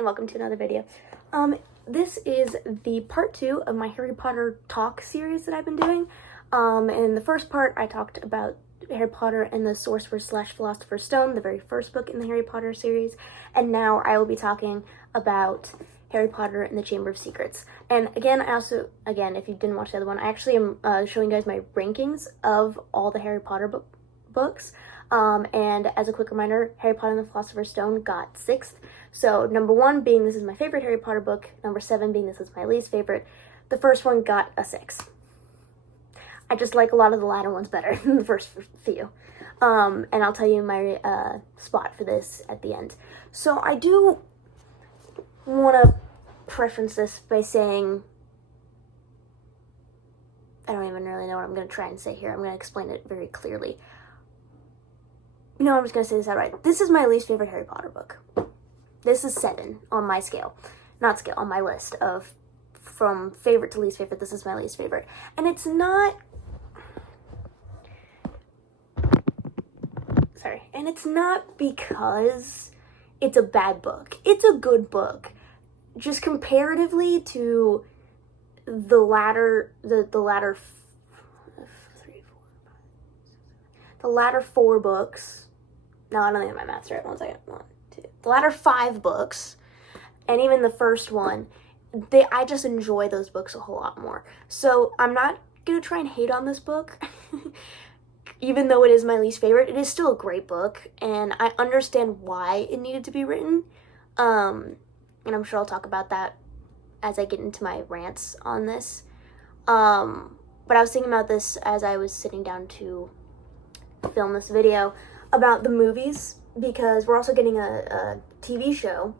and welcome to another video. This is the part 2 of my Harry Potter talk series that I've been doing. In the first part, I talked about Harry Potter and the Sorcerer's / Philosopher's Stone, the very first book in the Harry Potter series, and now I will be talking about Harry Potter and the Chamber of Secrets. And again, if you didn't watch the other one, I actually am showing you guys my rankings of all the Harry Potter books. And as a quick reminder, Harry Potter and the Philosopher's Stone got 6th. So number 1 being this is my favorite Harry Potter book, number 7 being this is my least favorite. The first one got a 6. I just like a lot of the latter ones better than the first few. And I'll tell you my spot for this at the end. So I do want to preference this by saying, I don't even really know what I'm going to try and say here. I'm going to explain it very clearly. No, I'm just going to say this outright. This is my least favorite Harry Potter book. This is 7 on my scale. Not scale, on my list of from favorite to least favorite. This is my least favorite. And it's not... Sorry. And it's not because it's a bad book. It's a good book. Just comparatively to the latter 4 books. No, I don't think my math's right. 1 second. 1, 2. The latter 5 books, and even the first one, I just enjoy those books a whole lot more. So I'm not gonna try and hate on this book, even though it is my least favorite. It is still a great book, and I understand why it needed to be written. And I'm sure I'll talk about that as I get into my rants on this. But I was thinking about this as I was sitting down to film this video about the movies, because we're also getting a TV show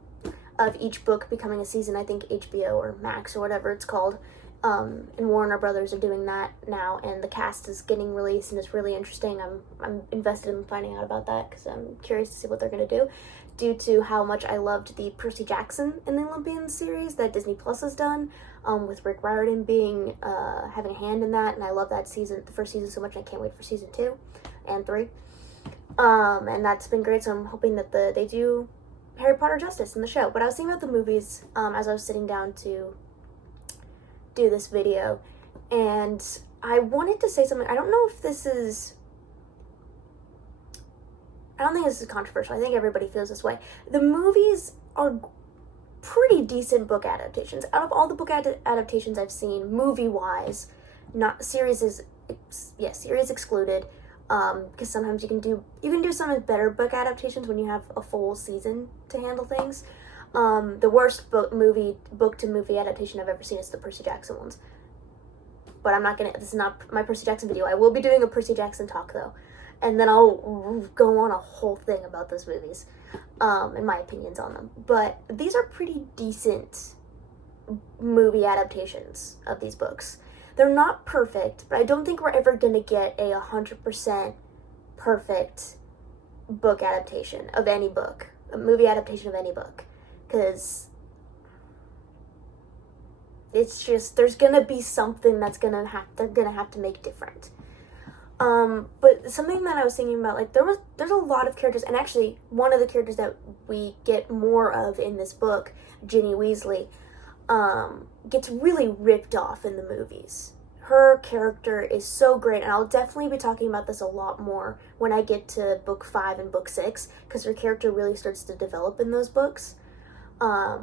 of each book becoming a season. I think HBO or Max or whatever it's called, and Warner Brothers are doing that now, and the cast is getting released, and it's really interesting. I'm invested in finding out about that because I'm curious to see what they're going to do, due to how much I loved the Percy Jackson and the Olympians series that Disney Plus has done, with Rick Riordan being having a hand in that, and I love that season, the first season, so much. I can't wait for season 2 and 3. And that's been great, so I'm hoping that they do Harry Potter justice in the show. But I was thinking about the movies as I was sitting down to do this video, and I wanted to say something. I don't know if this is... I don't think this is controversial. I think everybody feels this way. The movies are pretty decent book adaptations. Out of all the book adaptations I've seen, movie-wise, not series excluded, because sometimes you can do some better book adaptations when you have a full season to handle things. The worst book to movie adaptation I've ever seen is the Percy Jackson ones. But this is not my Percy Jackson video. I will be doing a Percy Jackson talk though, and then I'll go on a whole thing about those movies, and my opinions on them. But these are pretty decent movie adaptations of these books. They're not perfect, but I don't think we're ever going to get a 100% perfect book adaptation of any book, a movie adaptation of any book, because it's just, there's going to be something they're going to have to make different. But something that I was thinking about, like, there's a lot of characters, and actually one of the characters that we get more of in this book, Ginny Weasley, gets really ripped off in the movies. Her character is so great, and I'll definitely be talking about this a lot more when I get to book 5 and book 6, because her character really starts to develop in those books. I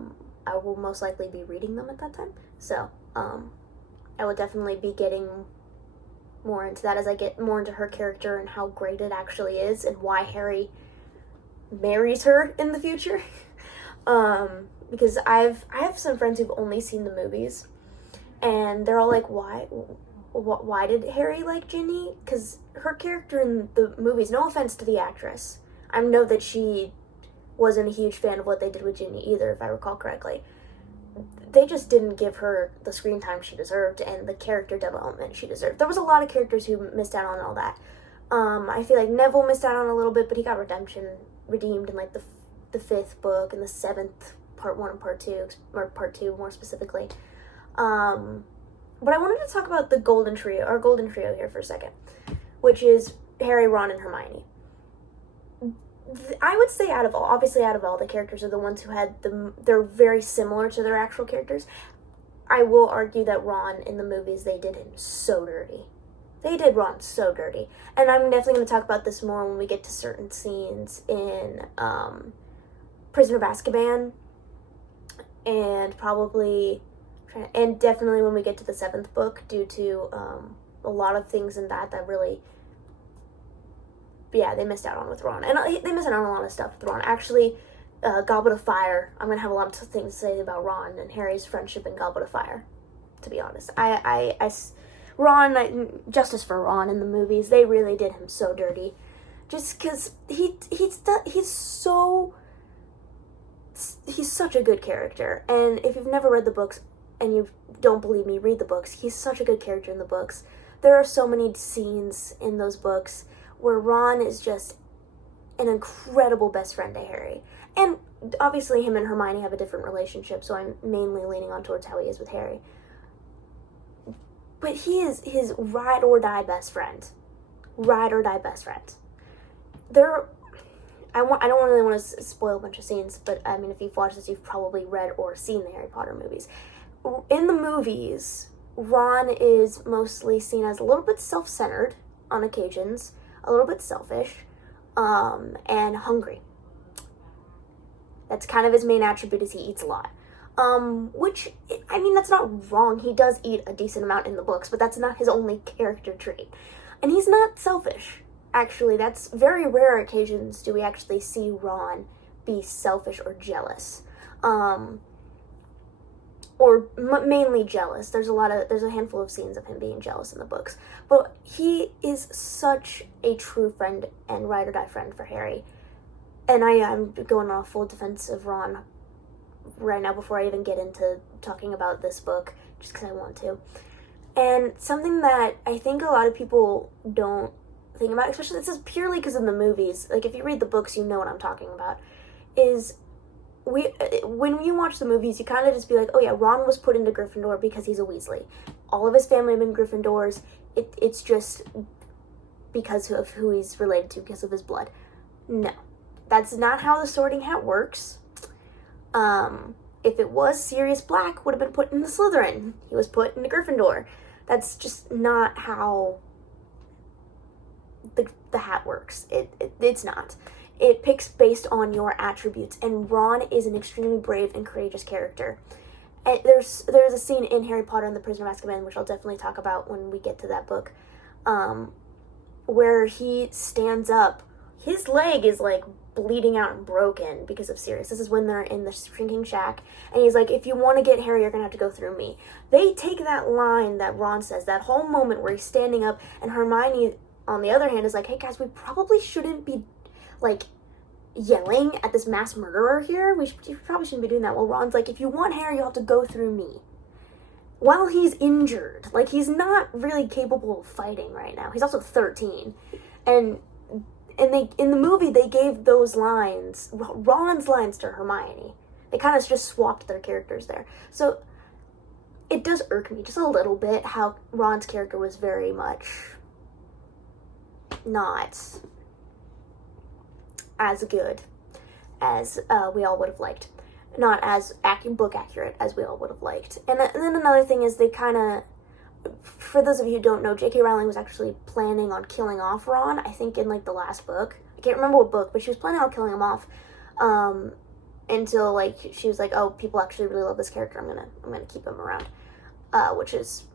will most likely be reading them at that time, so I will definitely be getting more into that as I get more into her character and how great it actually is, and why Harry marries her in the future. Because I have some friends who've only seen the movies, and they're all like, why did Harry like Ginny? Because her character in the movies, no offense to the actress, I know that she wasn't a huge fan of what they did with Ginny either, if I recall correctly. They just didn't give her the screen time she deserved and the character development she deserved. There was a lot of characters who missed out on all that. I feel like Neville missed out on a little bit, but he got redeemed in like the 5th book and the 7th, part 1 and part 2, or part 2 more specifically. But I wanted to talk about our golden trio here for a second, which is Harry, Ron, and Hermione. I would say out of all the characters are the ones who had they're very similar to their actual characters. I will argue that Ron in the movies, they did him so dirty. They did Ron so dirty. And I'm definitely going to talk about this more when we get to certain scenes in Prisoner of Azkaban, and definitely when we get to the 7th book, due to a lot of things in that really, they missed out on with Ron. And they missed out on a lot of stuff with Ron. Actually, Goblet of Fire, I'm going to have a lot of things to say about Ron and Harry's friendship in Goblet of Fire, to be honest. Justice for Ron in the movies, they really did him so dirty. Just because he's such a good character. And if you've never read the books and you don't believe me, read the books. He's such a good character in the books. There are so many scenes in those books where Ron is just an incredible best friend to Harry. And obviously him and Hermione have a different relationship, so I'm mainly leaning on towards how he is with Harry. But he is his ride or die best friend. Ride or die best friend. I don't really want to spoil a bunch of scenes, but I mean, if you've watched this, you've probably read or seen the Harry Potter movies. In the movies, Ron is mostly seen as a little bit self-centered on occasions, a little bit selfish, and hungry. That's kind of his main attribute, is he eats a lot. Which, I mean, that's not wrong. He does eat a decent amount in the books, but that's not his only character trait. And he's not selfish. Actually, that's very rare occasions do we actually see Ron be selfish or jealous. Mainly jealous. There's a handful of scenes of him being jealous in the books. But he is such a true friend and ride or die friend for Harry. And I'm going on a full defense of Ron right now before I even get into talking about this book, just because I want to. And something that I think a lot of people don't think about, especially this is purely because in the movies, like if you read the books, you know what I'm talking about, is when you watch the movies, you kind of just be like, oh yeah, Ron was put into Gryffindor because he's a Weasley. All of his family have been Gryffindors. It's just because of who he's related to, because of his blood. No. That's not how the Sorting Hat works. If it was, Sirius Black would have been put in the Slytherin. He was put into Gryffindor. That's just not how the hat works. It's not. It picks based on your attributes, and Ron is an extremely brave and courageous character. And there's a scene in Harry Potter and the Prisoner of Azkaban, which I'll definitely talk about when we get to that book, where he stands up. His leg is like bleeding out and broken because of Sirius. This is when they're in the shrinking shack, and he's like, if you want to get Harry, you're gonna have to go through me. They take that line that Ron says, that whole moment where he's standing up, and Hermione, on the other hand, is like, hey guys, we probably shouldn't be like yelling at this mass murderer here. We probably shouldn't be doing that. Well, Ron's like, if you want Harry, you'll have to go through me. While he's injured, like he's not really capable of fighting right now. He's also 13, and they, in the movie, they gave those lines, Ron's lines, to Hermione. They kind of just swapped their characters there. So it does irk me just a little bit how Ron's character was very much not as good as we all would have liked. Not as book accurate as we all would have liked. And then another thing is they kind of, for those of you who don't know, J.K. Rowling was actually planning on killing off Ron, I think in like the last book. I can't remember what book, but she was planning on killing him off until like she was like, oh, people actually really love this character, I'm gonna keep him around. Which is,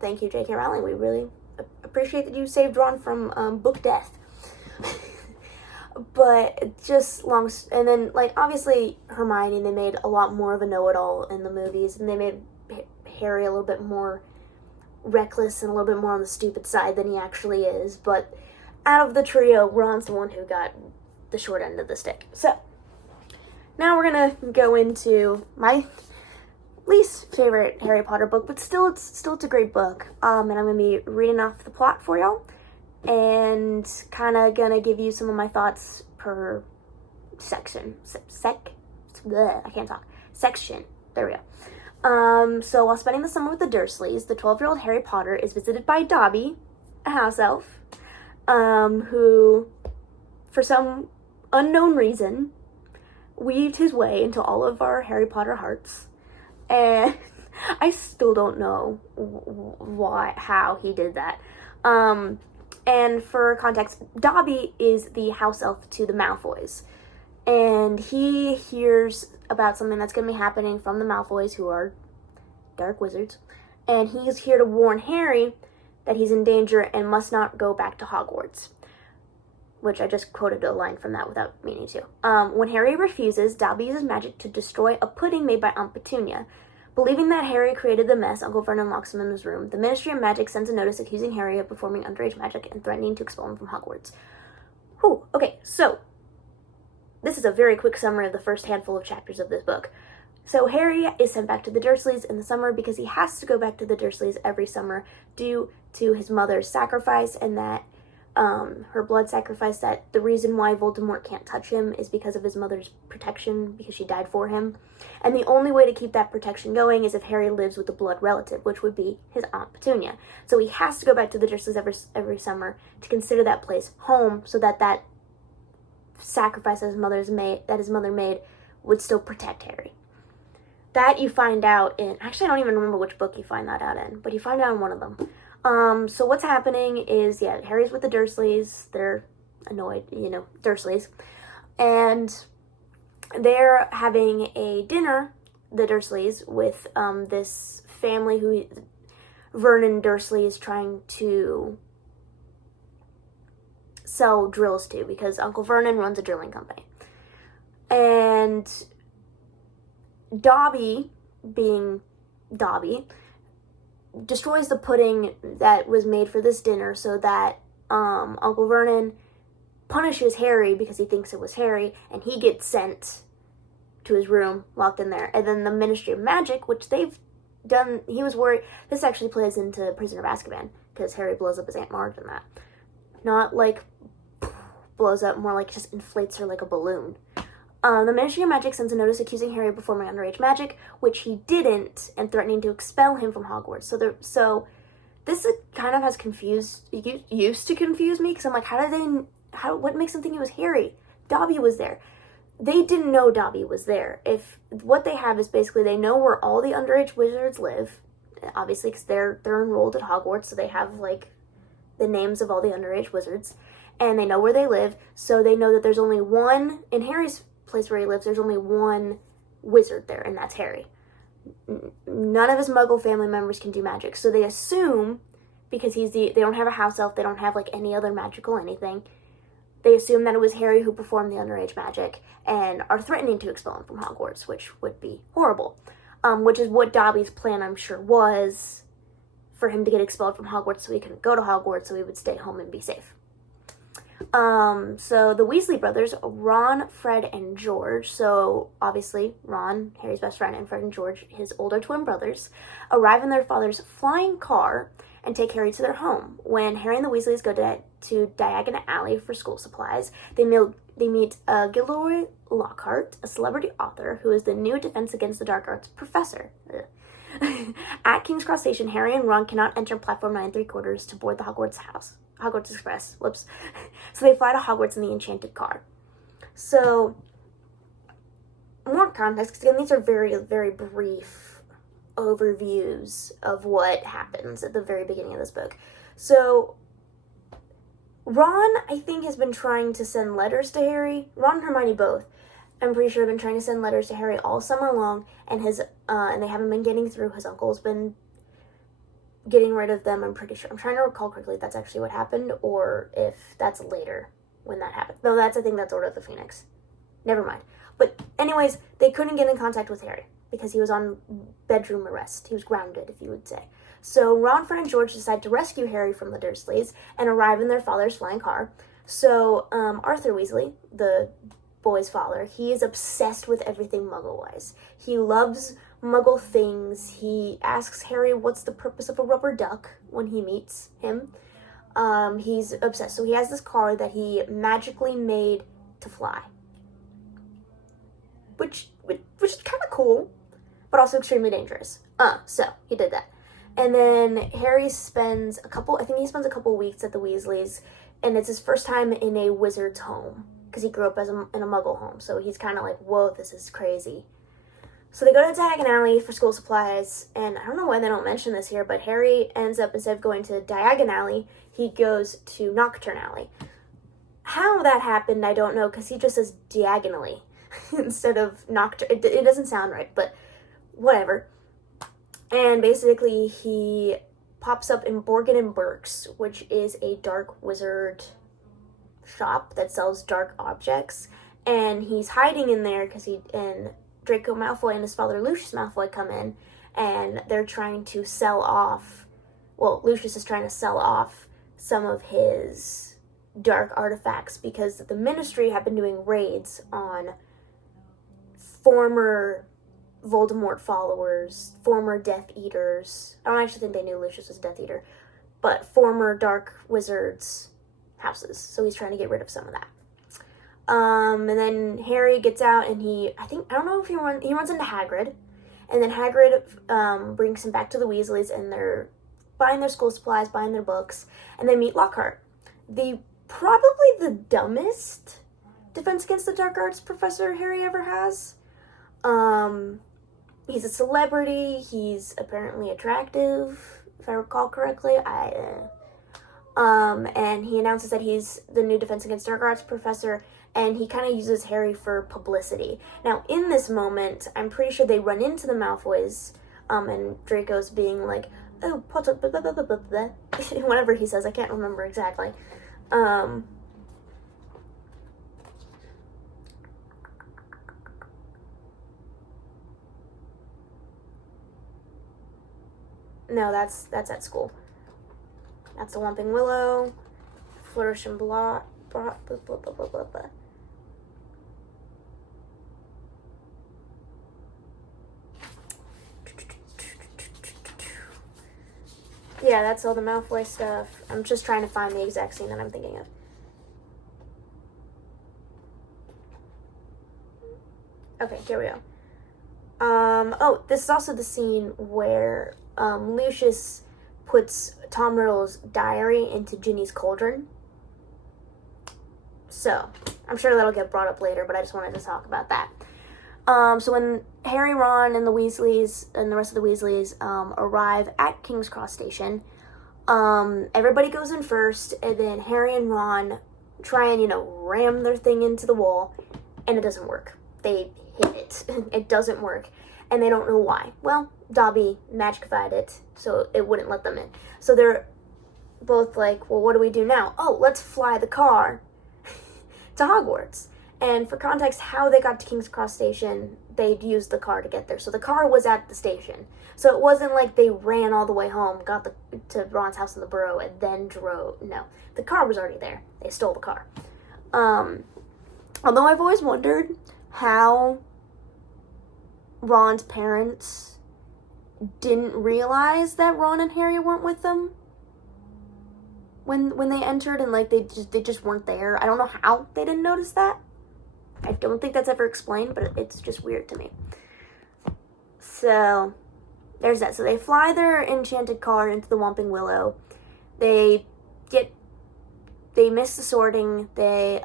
thank you, J.K. Rowling. We really appreciate that you saved Ron from book death. But just and then like obviously Hermione, they made a lot more of a know-it-all in the movies, and they made Harry a little bit more reckless and a little bit more on the stupid side than he actually is. But out of the trio, Ron's the one who got the short end of the stick. So now we're gonna go into my least favorite Harry Potter book, but still it's a great book. And I'm gonna be reading off the plot for y'all, and kind of gonna give you some of my thoughts per section. I can't talk. Section. There we go. So while spending the summer with the Dursleys, the 12-year-old Harry Potter is visited by Dobby, a house elf, who, for some unknown reason, weaved his way into all of our Harry Potter hearts. And I still don't know how he did that. And for context, Dobby is the house elf to the Malfoys. And he hears about something that's going to be happening from the Malfoys, who are dark wizards. And he's here to warn Harry that he's in danger and must not go back to Hogwarts. Which I just quoted a line from that without meaning to. When Harry refuses, Dobby uses magic to destroy a pudding made by Aunt Petunia. Believing that Harry created the mess, Uncle Vernon locks him in his room. The Ministry of Magic sends a notice accusing Harry of performing underage magic and threatening to expel him from Hogwarts. Whew, okay, so this is a very quick summary of the first handful of chapters of this book. So Harry is sent back to the Dursleys in the summer because he has to go back to the Dursleys every summer due to his mother's sacrifice, and that her blood sacrifice, that the reason why Voldemort can't touch him is because of his mother's protection, because she died for him. And the only way to keep that protection going is if Harry lives with a blood relative, which would be his Aunt Petunia. So he has to go back to the Dursleys every summer to consider that place home, so that that sacrifice that his mother made would still protect Harry. That you find out in, actually I don't even remember which book you find that out in, but you find out in one of them. So what's happening is, Harry's with the Dursleys. They're annoyed, Dursleys. And they're having a dinner, the Dursleys, with this family who Vernon Dursley is trying to sell drills to, because Uncle Vernon runs a drilling company. And Dobby, being Dobby, destroys the pudding that was made for this dinner so that Uncle Vernon punishes Harry because he thinks it was Harry, and he gets sent to his room, locked in there. And then the Ministry of Magic, which they've done, he was worried, this actually plays into Prisoner of Azkaban, because Harry blows up his Aunt Marge in that. Not like blows up, more like just inflates her like a balloon. The Ministry of Magic sends a notice accusing Harry of performing underage magic, which he didn't, and threatening to expel him from Hogwarts. So this kind of used to confuse me, because I'm like, what makes them think it was Harry? Dobby was there. They didn't know Dobby was there. If what they have is basically, they know where all the underage wizards live, obviously, because they're enrolled at Hogwarts, so they have like the names of all the underage wizards, and they know where they live, so they know that there's only one, in Harry's place where he lives, there's only one wizard there, and that's Harry. None of his Muggle family members can do magic, so they assume, because they don't have a house elf, they don't have like any other magical anything, they assume that it was Harry who performed the underage magic, and are threatening to expel him from Hogwarts, which would be horrible. Which is what Dobby's plan, I'm sure, was, for him to get expelled from Hogwarts so he couldn't go to Hogwarts, so he would stay home and be safe. So the Weasley brothers, Ron, Fred, and George, so obviously Ron, Harry's best friend, and Fred and George, his older twin brothers, arrive in their father's flying car and take Harry to their home. When Harry and the Weasleys go to Diagon Alley for school supplies, they meet Gilderoy Lockhart, a celebrity author who is the new Defense Against the Dark Arts professor. At King's Cross Station, Harry and Ron cannot enter platform 9 3/4 to board the Hogwarts Express. Whoops. So they fly to Hogwarts in the Enchanted Car. So, more context, because again, these are very, very brief overviews of what happens at the very beginning of this book. So, Ron, I think, has been trying to send letters to Harry. Ron and Hermione both. I'm pretty sure have been trying to send letters to Harry all summer long, and and they haven't been getting through. His uncle's been getting rid of them, I'm pretty sure. I'm trying to recall quickly if that's actually what happened, or if that's later when that happened. No, I think that's Order of the Phoenix. Never mind. But anyways, they couldn't get in contact with Harry, because he was on bedroom arrest. He was grounded, if you would say. So Ron, Fred, and George decide to rescue Harry from the Dursleys and arrive in their father's flying car. So Arthur Weasley, the boy's father, he is obsessed with everything Muggle-wise. He loves Muggle things. He asks Harry what's the purpose of a rubber duck when he meets him. He's obsessed. So he has this car that he magically made to fly. Which is kind of cool, but also extremely dangerous. So he did that. And then Harry spends a couple weeks at the Weasleys, and it's his first time in a wizard's home. because he grew up in a Muggle home. So he's kind of like, whoa, this is crazy. So they go to Diagon Alley for school supplies, and I don't know why they don't mention this here, but Harry ends up, instead of going to Diagon Alley, he goes to Nocturne Alley. How that happened, I don't know, because he just says diagonally instead of Nocturne. It doesn't sound right, but whatever. And basically, he pops up in Borgin and Burke's, which is a dark wizard shop that sells dark objects, and he's hiding in there because Draco Malfoy and his father Lucius Malfoy come in, and they're trying to sell off, Lucius is trying to sell off some of his dark artifacts because the Ministry have been doing raids on former Voldemort followers, former Death Eaters. I don't actually think they knew Lucius was a Death Eater, but former dark wizards' houses, so he's trying to get rid of some of that. And then Harry gets out, and I don't know if he runs into Hagrid, and then Hagrid brings him back to the Weasleys, and they're buying their school supplies, buying their books, and they meet Lockhart, probably the dumbest Defense Against the Dark Arts professor Harry ever has. He's a celebrity, he's apparently attractive, if I recall correctly. And he announces that he's the new Defense Against Dark Arts professor, and he kind of uses Harry for publicity. Now, in this moment, I'm pretty sure they run into the Malfoys, and Draco's being like, oh, Potter, blah, blah, blah, blah, blah. Whatever he says, I can't remember exactly. No, that's at school. That's the Whomping Willow, Flourish and blah, blah, blah, blah, blah, blah, blah, blah. Yeah, that's all the Malfoy stuff. I'm just trying to find the exact scene that I'm thinking of. Okay, here we go. This is also the scene where Lucius puts Tom Riddle's diary into Ginny's cauldron. So, I'm sure that'll get brought up later, but I just wanted to talk about that. So when Harry, Ron, and the Weasleys, and the rest of the Weasleys, arrive at King's Cross Station, everybody goes in first, and then Harry and Ron try and, ram their thing into the wall, and it doesn't work. They hit it. It doesn't work, and they don't know why. Well, Dobby magicified it, so it wouldn't let them in. So they're both like, well, what do we do now? Oh, let's fly the car to Hogwarts. And for context, how they got to King's Cross Station, they'd used the car to get there. So the car was at the station. So it wasn't like they ran all the way home, got to Ron's house in the Burrow, and then drove. No, the car was already there. They stole the car. Although I've always wondered how Ron's parents didn't realize that Ron and Harry weren't with them when they entered, and like they just weren't there. I don't know how they didn't notice that. I don't think that's ever explained, but it's just weird to me. So, there's that. So they fly their enchanted car into the Whomping Willow. They miss the sorting. They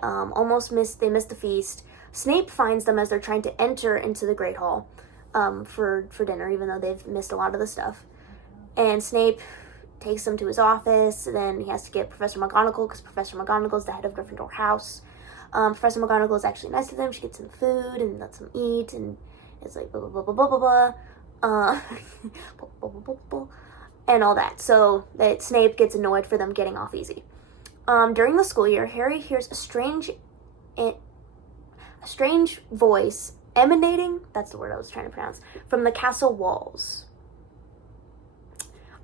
miss the feast. Snape finds them as they're trying to enter into the Great Hall for dinner, even though they've missed a lot of the stuff. And Snape takes them to his office. Then he has to get Professor McGonagall, because Professor McGonagall is the head of Gryffindor House. Professor McGonagall is actually nice to them. She gets them food and lets them eat, and it's like blah blah blah blah blah blah blah, blah, blah, blah, blah, and all that. So that Snape gets annoyed for them getting off easy. During the school year, Harry hears a strange voice emanating. That's the word I was trying to pronounce, from the castle walls.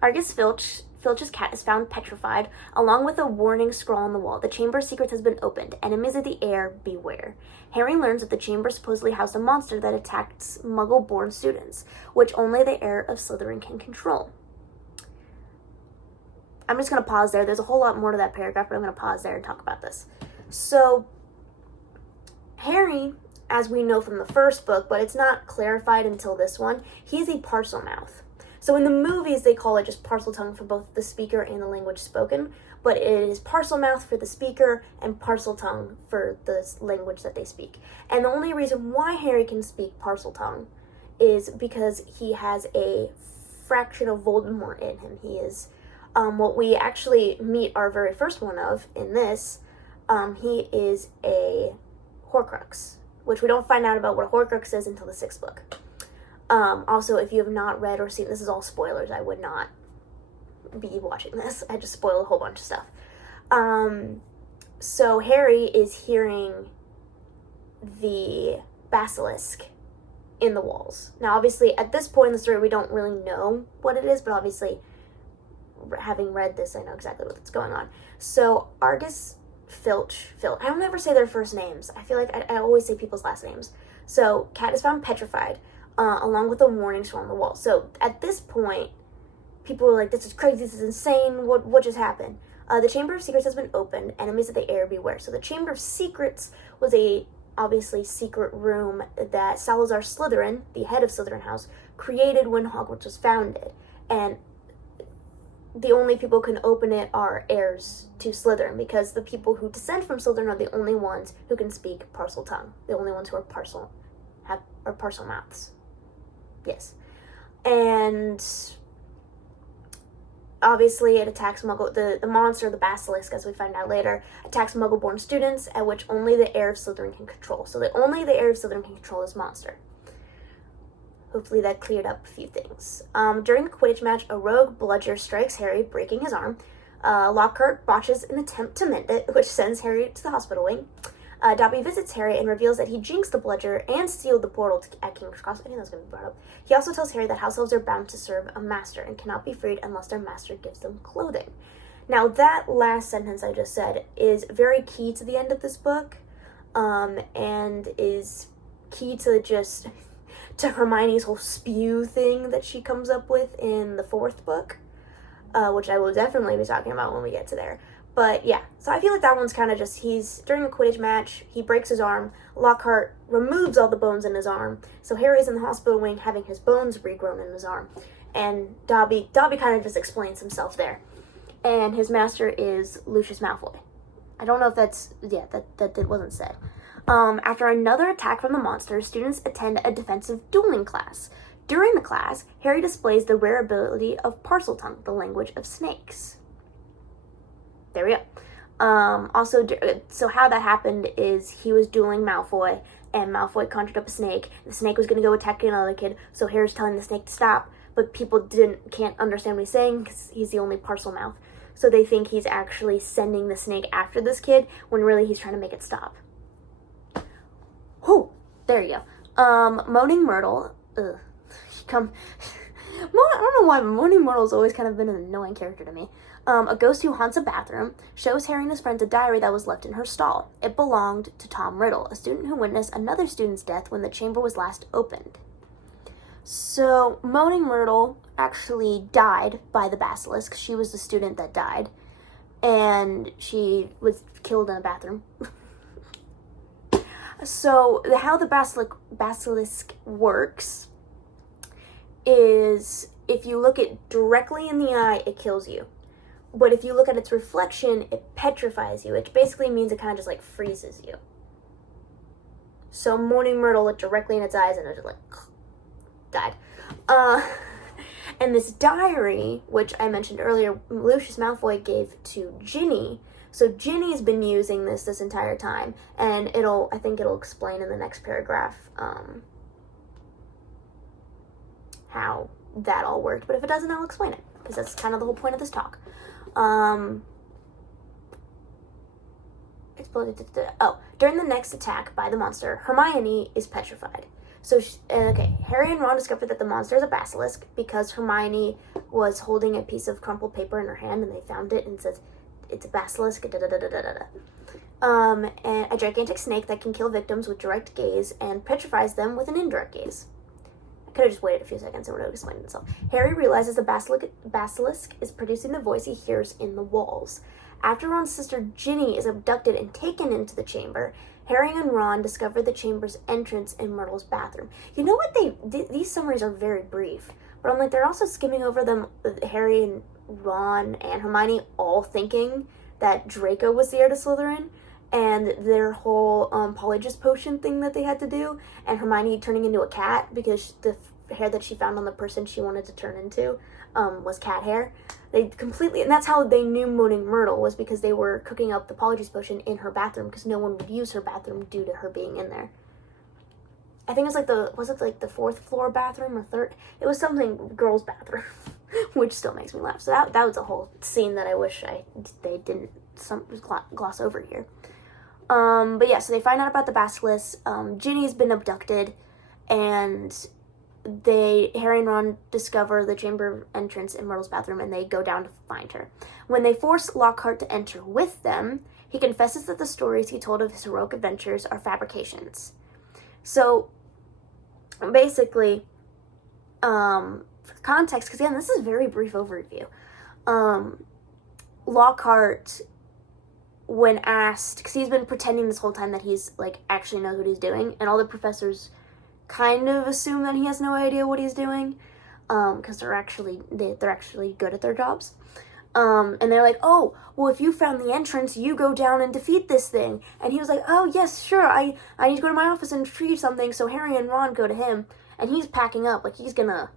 Argus Filch's cat is found petrified, along with a warning scrawl on the wall. The chamber's secret has been opened. Enemies of the air, beware. Harry learns that the chamber supposedly housed a monster that attacks Muggle-born students, which only the heir of Slytherin can control. I'm just going to pause there. There's a whole lot more to that paragraph, but I'm going to pause there and talk about this. So, Harry, as we know from the first book, but it's not clarified until this one, he's a Parselmouth. So in the movies, they call it just Parseltongue for both the speaker and the language spoken. but it is Parselmouth for the speaker and Parseltongue for the language that they speak. And the only reason why Harry can speak Parseltongue is because he has a fraction of Voldemort in him. He is what we actually meet our very first one of in this. He is a Horcrux, which we don't find out about what a Horcrux is until the 6th book. Also, if you have not read or seen, this is all spoilers. I would not be watching this. I just spoiled a whole bunch of stuff. So Harry is hearing the basilisk in the walls. Now, obviously, at this point in the story, we don't really know what it is, but obviously, having read this, I know exactly what's going on. So Argus Filch, I don't ever say their first names. I feel like I always say people's last names. So Cat is found petrified, along with a warning scroll on the wall. So at this point, people are like, this is crazy, this is insane, what just happened? The Chamber of Secrets has been opened, enemies of the air beware. So the Chamber of Secrets was a, obviously, secret room that Salazar Slytherin, the head of Slytherin House, created when Hogwarts was founded. And the only people who can open it are heirs to Slytherin, because the people who descend from Slytherin are the only ones who can speak Parseltongue. The only ones who are Parselmouths. Yes. And obviously it attacks Muggle, the monster, the basilisk, as we find out later, attacks Muggle-born students, at which only the heir of Slytherin can control. So only the heir of Slytherin can control this monster. Hopefully that cleared up a few things. During the Quidditch match, a rogue bludger strikes Harry, breaking his arm. Lockhart botches an attempt to mend it, which sends Harry to the hospital wing. Dobby visits Harry and reveals that he jinxed the bludger and sealed the portal at King's Cross. I think that was going to be brought up. He also tells Harry that house elves are bound to serve a master and cannot be freed unless their master gives them clothing. Now, that last sentence I just said is very key to the end of this book, and is key to to Hermione's whole spew thing that she comes up with in the 4th book, which I will definitely be talking about when we get to there. But yeah, so I feel like that one's kind of just, during a Quidditch match, he breaks his arm, Lockhart removes all the bones in his arm, so Harry's in the hospital wing having his bones regrown in his arm, and Dobby kind of just explains himself there. And his master is Lucius Malfoy. I don't know if that wasn't said. After another attack from the monster, students attend a defensive dueling class. During the class, Harry displays the rare ability of Parseltongue, the language of snakes. There we go. Also, so how that happened is he was dueling Malfoy, and Malfoy conjured up a snake. The snake was going to go attack another kid, so Harry's telling the snake to stop, but people can't understand what he's saying because he's the only Parselmouth. So they think he's actually sending the snake after this kid, when really he's trying to make it stop. Oh, there you go. Moaning Myrtle. I don't know why, but Moaning Myrtle's always kind of been an annoying character to me. A ghost who haunts a bathroom shows Harry and his friends a diary that was left in her stall. It belonged to Tom Riddle, a student who witnessed another student's death when the chamber was last opened. So, Moaning Myrtle actually died by the basilisk. She was the student that died, and she was killed in a bathroom. So, how the basilisk works is, if you look it directly in the eye, it kills you. But if you look at its reflection, it petrifies you, which basically means it kind of just, like, freezes you. So Moaning Myrtle looked directly in its eyes and it just, like, died. And this diary, which I mentioned earlier, Lucius Malfoy gave to Ginny. So Ginny's been using this entire time, and I think it'll explain in the next paragraph, how that all worked. But if it doesn't, I'll explain it, because that's kind of the whole point of this talk. During the next attack by the monster, Hermione is petrified. So, Harry and Ron discover that the monster is a basilisk because Hermione was holding a piece of crumpled paper in her hand, and they found it, and it says, it's a basilisk, and a gigantic snake that can kill victims with direct gaze and petrifies them with an indirect gaze. I could have just waited a few seconds and it would have explained itself. Harry realizes the basilisk is producing the voice he hears in the walls. After Ron's sister Ginny is abducted and taken into the chamber, Harry and Ron discover the chamber's entrance in Myrtle's bathroom. You know what, these summaries are very brief, but I'm like, they're also skimming over them, Harry and Ron and Hermione all thinking that Draco was the heir to Slytherin, and their whole Polyjuice potion thing that they had to do, and Hermione turning into a cat because the hair that she found on the person she wanted to turn into was cat hair. They completely, and that's how they knew Moaning Myrtle, was because they were cooking up the Polyjuice potion in her bathroom because no one would use her bathroom due to her being in there. I think it was the 4th floor bathroom or 3rd? It was something girls' bathroom, which still makes me laugh. So that was a whole scene that I wish they didn't gloss over here. But yeah, so they find out about the basilisk. Ginny's been abducted, and Harry and Ron discover the chamber entrance in Myrtle's bathroom, and they go down to find her. When they force Lockhart to enter with them, he confesses that the stories he told of his heroic adventures are fabrications. So, basically, for context, because again, this is a very brief overview. Lockhart, when asked, because he's been pretending this whole time that he's, actually knows what he's doing, and all the professors kind of assume that he has no idea what he's doing, because they're actually good at their jobs. And they're like, oh, well, if you found the entrance, you go down and defeat this thing. And he was like, oh, yes, sure, I need to go to my office and retrieve something. So Harry and Ron go to him, and he's packing up, he's gonna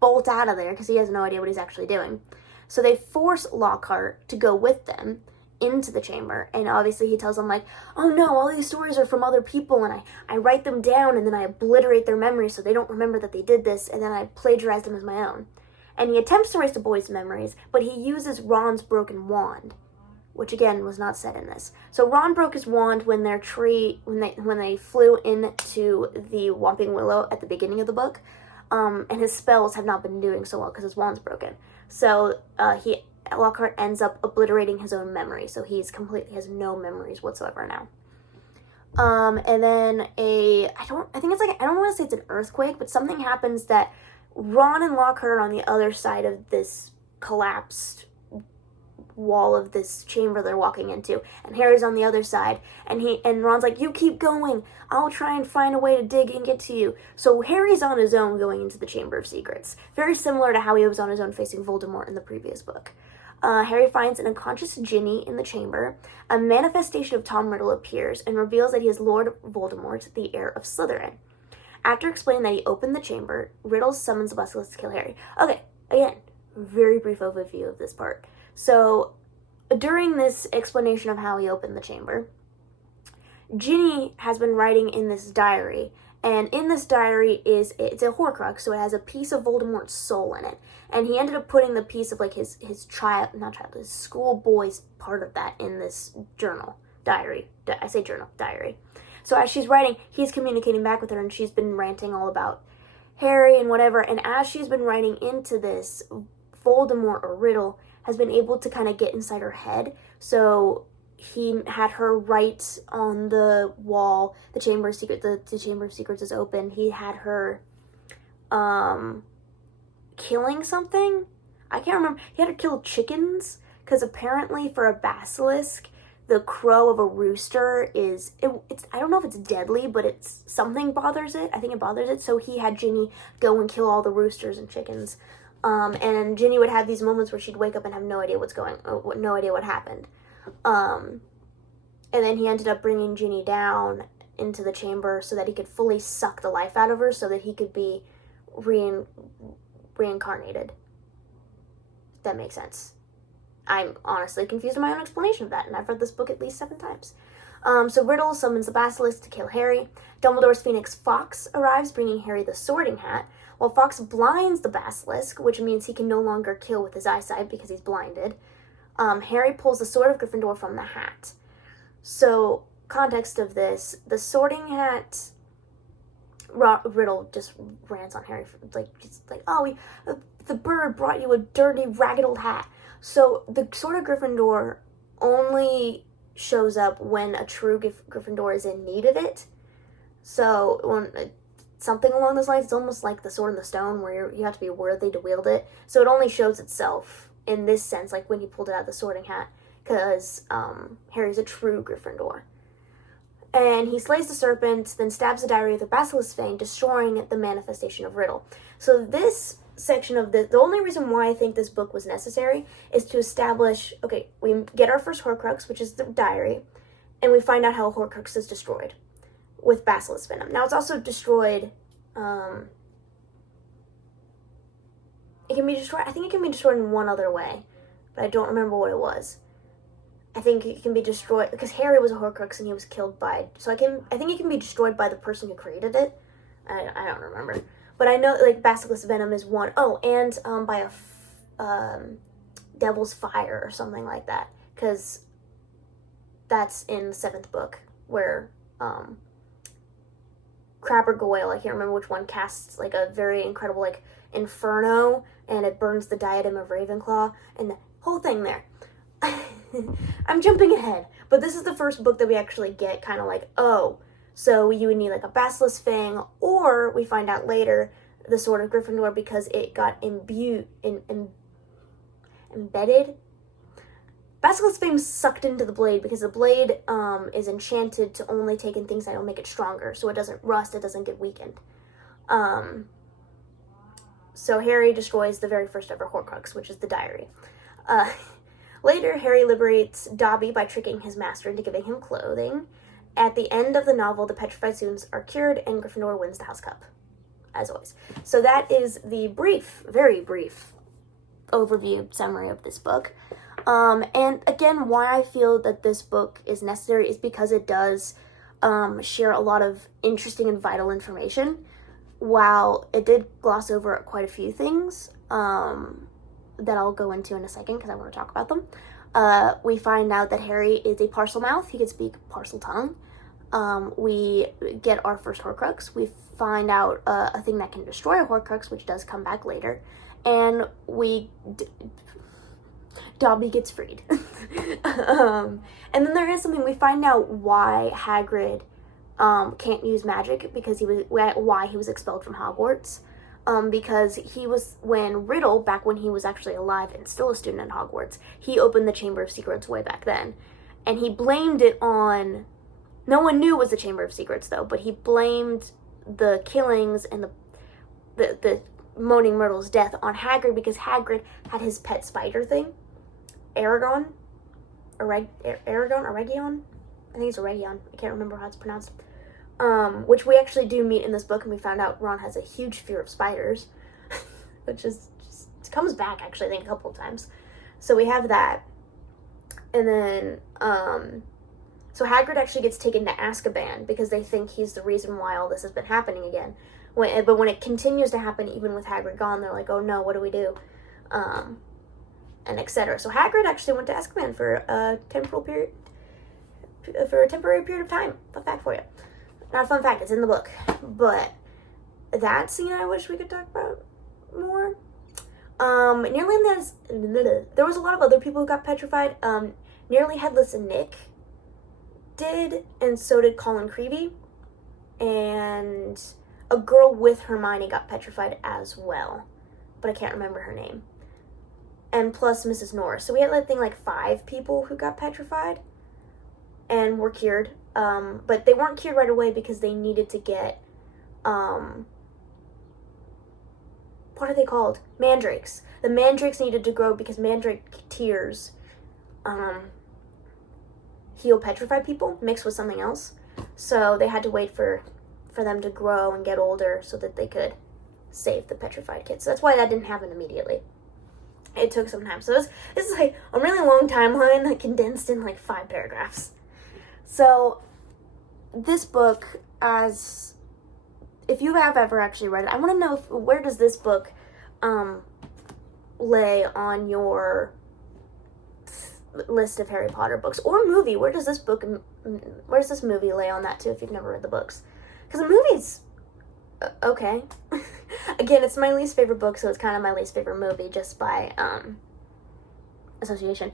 bolt out of there because he has no idea what he's actually doing. So they force Lockhart to go with them into the chamber, and obviously he tells them, oh no, all these stories are from other people, and I write them down, and then I obliterate their memories so they don't remember that they did this, and then I plagiarize them as my own. And he attempts to erase the boys' memories, but he uses Ron's broken wand, which again was not said in this. So Ron broke his wand when they flew into the Whomping Willow at the beginning of the book, and his spells have not been doing so well because his wand's broken. So Lockhart ends up obliterating his own memory, so he has no memories whatsoever now. And then I don't want to say it's an earthquake, but something happens that Ron and Lockhart are on the other side of this collapsed wall of this chamber they're walking into, and Harry's on the other side, and Ron's like, you keep going, I'll try and find a way to dig and get to you. So Harry's on his own going into the Chamber of Secrets, very similar to how he was on his own facing Voldemort in the previous book. Harry finds an unconscious Ginny in the chamber. A manifestation of Tom Riddle appears and reveals that he is Lord Voldemort, the heir of Slytherin. After explaining that he opened the chamber, Riddle summons the basilisk to kill Harry. Okay, again, very brief overview of this part. So, during this explanation of how he opened the chamber, Ginny has been writing in this diary, and in this diary it's a Horcrux, so it has a piece of Voldemort's soul in it. And he ended up putting the piece of his schoolboy's part of that in this diary. So as she's writing, he's communicating back with her, and she's been ranting all about Harry and whatever. And as she's been writing into this, Voldemort or Riddle has been able to kind of get inside her head. So he had her write on the wall, the Chamber of Secrets, the Chamber of Secrets is open. He had her killing something. I can't remember. He had her kill chickens, because apparently for a basilisk, the crow of a rooster it's I don't know if it's deadly, but it's something bothers it. I think it bothers it. So he had Ginny go and kill all the roosters and chickens. And Ginny would have these moments where she'd wake up and have no idea no idea what happened. And then he ended up bringing Ginny down into the chamber so that he could fully suck the life out of her so that he could be reincarnated. That makes sense. I'm honestly confused in my own explanation of that, and I've read this book at least 7 times. So Riddle summons the basilisk to kill Harry. Dumbledore's Phoenix Fox arrives, bringing Harry the Sorting Hat, while Fox blinds the basilisk, which means he can no longer kill with his eyesight because he's blinded. Harry pulls the Sword of Gryffindor from the hat. So, context of this, the Sorting Hat, Riddle just rants on Harry, oh, the bird brought you a dirty, ragged old hat. So the Sword of Gryffindor only shows up when a true Gryffindor is in need of it. So when something along those lines, it's almost like the Sword in the Stone, where you have to be worthy to wield it. So it only shows itself in this sense, like when he pulled it out of the Sorting Hat, because Harry's a true Gryffindor. And he slays the serpent, then stabs the diary with a basilisk fang, destroying the manifestation of Riddle. So this section of the only reason why I think this book was necessary is to establish, okay, we get our first Horcrux, which is the diary, and we find out how Horcrux is destroyed with basilisk venom. Now, it's also destroyed, it can be destroyed, I think it can be destroyed in one other way, but I don't remember what it was. I think it can be destroyed, because Harry was a Horcrux and he was killed by, so I think it can be destroyed by the person who created it. I don't remember. But I know, like, basilisk venom is one. Oh, and by a devil's fire or something like that. Because that's in the 7th book, where Crabbe or Goyle, I can't remember which one, casts, like, a very incredible, like, inferno, and it burns the diadem of Ravenclaw, and the whole thing there. I'm jumping ahead. But this is the first book that we actually get kind of like, oh, so you would need like a basilisk fang, or we find out later the Sword of Gryffindor because it got embedded. Basilisk fang sucked into the blade because the blade is enchanted to only take in things that will make it stronger, so it doesn't rust, it doesn't get weakened. So Harry destroys the very first ever Horcrux, which is the diary. Later, Harry liberates Dobby by tricking his master into giving him clothing. At the end of the novel, the petrified students are cured, and Gryffindor wins the House Cup, as always. So that is the brief, very brief overview summary of this book. And again, why I feel that this book is necessary is because it does share a lot of interesting and vital information. While it did gloss over quite a few things that I'll go into in a second because I want to talk about them. We find out that Harry is a Parselmouth. He can speak Parseltongue. We get our first Horcrux. We find out a thing that can destroy a Horcrux, which does come back later. And Dobby gets freed. And then there is something, we find out why Hagrid can't use magic, because why he was expelled from Hogwarts. Because he was, when Riddle, back when he was actually alive and still a student at Hogwarts, he opened the Chamber of Secrets way back then. And he blamed it on, no one knew it was the Chamber of Secrets though, but he blamed the killings and the Moaning Myrtle's death on Hagrid because Hagrid had his pet spider thing. Aragon? Eregion? I think it's Eregion. I can't remember how it's pronounced. Which we actually do meet in this book, and we found out Ron has a huge fear of spiders, which is just, comes back actually I think a couple of times. So we have that, and then so Hagrid actually gets taken to Azkaban because they think he's the reason why all this has been happening again. But when it continues to happen, even with Hagrid gone, they're like, oh no, what do we do? And etc. So Hagrid actually went to Azkaban for a temporary period of time. Fun fact for you. Not a fun fact, it's in the book. But that scene I wish we could talk about more. There was a lot of other people who got petrified. Nearly Headless and Nick did, and so did Colin Creevey. And a girl with Hermione got petrified as well. But I can't remember her name. And plus Mrs. Norris. So we had, I think, like 5 people who got petrified and were cured. But they weren't cured right away because they needed to get, what are they called? Mandrakes. The mandrakes needed to grow because mandrake tears, heal petrified people mixed with something else. So they had to wait for them to grow and get older so that they could save the petrified kids. So that's why that didn't happen immediately. It took some time. So this is like a really long timeline that condensed in like 5 paragraphs. So this book, as if you have ever actually read it, I want to know where does this book lay on your list of Harry Potter books or movie? Where does this movie lay on that too if you've never read the books? Because the movie's okay. Again, it's my least favorite book, so it's kind of my least favorite movie just by association.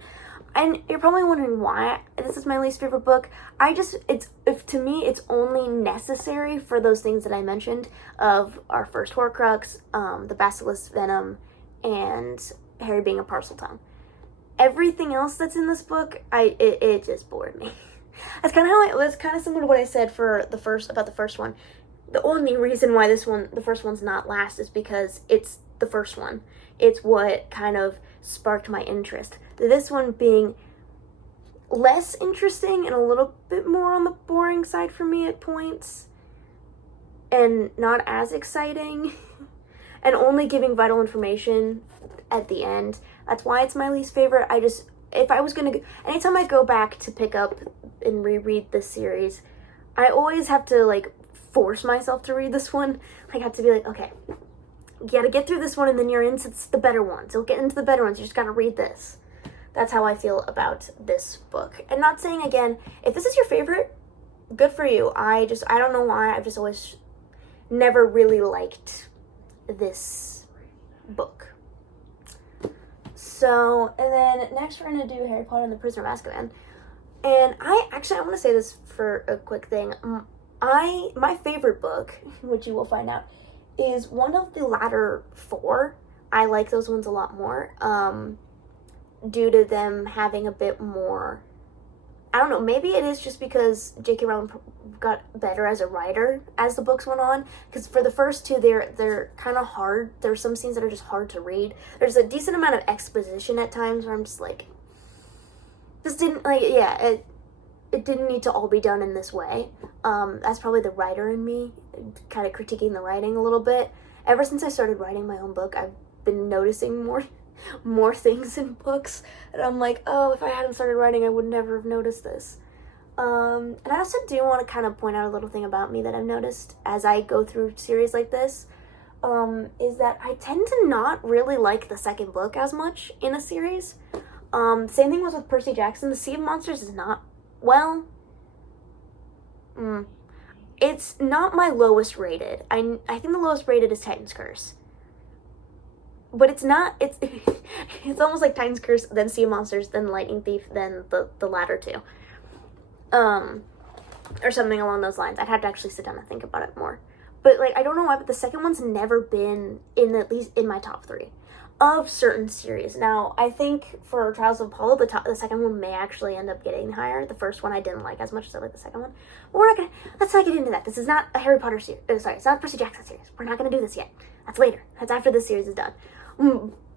And you're probably wondering why this is my least favorite book. To me, it's only necessary for those things that I mentioned of our first Horcrux, the basilisk venom, and Harry being a Parseltongue. Everything else that's in this book, it just bored me. That's kind of similar to what I said about the first one. The only reason why the first one's not last is because it's the first one. It's what kind of sparked my interest. This one being less interesting and a little bit more on the boring side for me at points, and not as exciting, and only giving vital information at the end. That's why it's my least favorite. If I was gonna, anytime I go back to pick up and reread this series, I always have to, like, force myself to read this one. I have to be like, okay, you gotta get through this one, and then you're into the better ones. You'll get into the better ones. You just gotta read this. That's how I feel about this book. And not saying, again, if this is your favorite, good for you. I don't know why. I've just always never really liked this book. So, and then next we're going to do Harry Potter and the Prisoner of Azkaban. And I want to say this for a quick thing. My favorite book, which you will find out, is one of the latter 4. I like those ones a lot more. Due to them having a bit more, I don't know, maybe it is just because J.K. Rowling got better as a writer as the books went on, because for the first 2, they're kind of hard. There's some scenes that are just hard to read. There's a decent amount of exposition at times where I'm just like, this didn't, like, yeah, it didn't need to all be done in this way. That's probably the writer in me kind of critiquing the writing a little bit. Ever since I started writing my own book, I've been noticing more things in books, and I'm like, oh, if I hadn't started writing, I would never have noticed this. And I also do want to kind of point out a little thing about me that I've noticed as I go through series like this, is that I tend to not really like the second book as much in a series. Same thing was with Percy Jackson. The Sea of Monsters is not, well, it's not my lowest rated. I think the lowest rated is Titan's Curse. But it's not, it's almost like Titan's Curse, then Sea of Monsters, then Lightning Thief, then the latter 2. Or something along those lines. I'd have to actually sit down and think about it more. But, like, I don't know why, but the second one's never been at least in my top 3 of certain series. Now, I think for Trials of Apollo, the second one may actually end up getting higher. The first one I didn't like as much as I like the second one. But let's not get into that. This is not a Harry Potter series. Sorry, it's not a Percy Jackson series. We're not going to do this yet. That's later. That's after this series is done.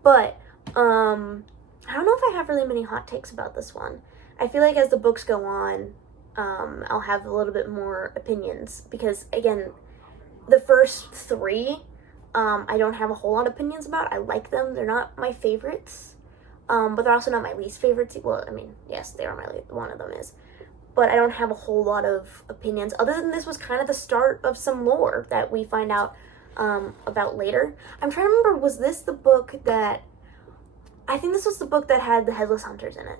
But, I don't know if I have really many hot takes about this one. I feel like as the books go on, I'll have a little bit more opinions, because, again, the first 3, I don't have a whole lot of opinions about. I like them. They're not my favorites, but they're also not my least favorites. Well, I mean, yes, they are one of them is. But I don't have a whole lot of opinions, other than this was kind of the start of some lore that we find out about later. I'm trying to remember, was this the book that, I think this was the book that had the Headless Hunters in it.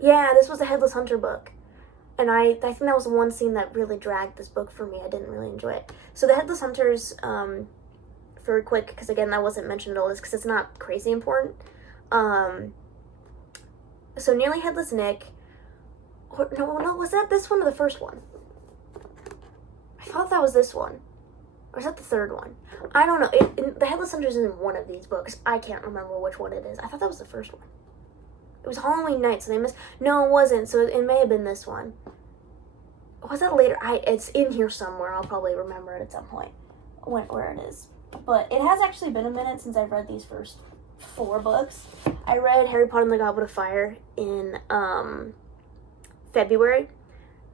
Yeah, this was the Headless Hunter book. And I think that was the one scene that really dragged this book for me. I didn't really enjoy it. So the Headless Hunters, for a quick, because again, that wasn't mentioned in all this, because it's not crazy important. So Nearly Headless Nick, no, was that this one or the first one? I thought that was this one. Or is that the third one? I don't know. The Headless Hunters is in one of these books. I can't remember which one it is. I thought that was the first one. It was Halloween night, so they missed. No, it wasn't. So it may have been this one. Was that later? It's in here somewhere. I'll probably remember it at some point where it is. But it has actually been a minute since I've read these first 4 books. I read Harry Potter and the Goblet of Fire in February.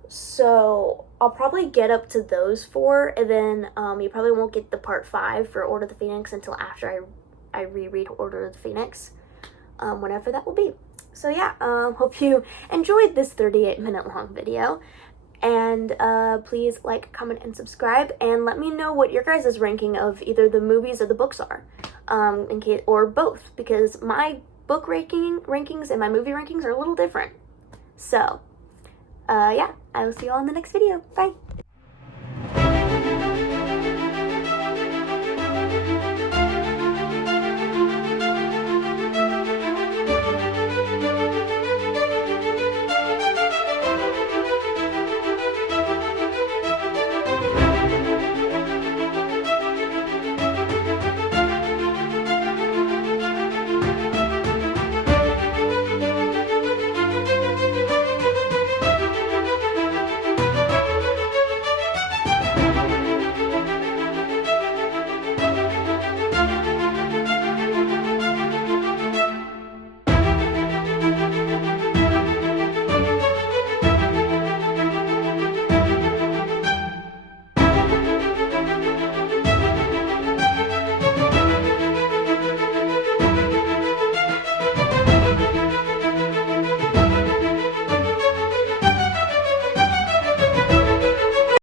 So I'll probably get up to those 4, and then you probably won't get the part 5 for Order of the Phoenix until after I reread Order of the Phoenix, whenever that will be. So yeah, hope you enjoyed this 38-minute long video, and please like, comment, and subscribe, and let me know what your guys' ranking of either the movies or the books are, or both, because my book rankings and my movie rankings are a little different. So yeah, I will see you all in the next video. Bye!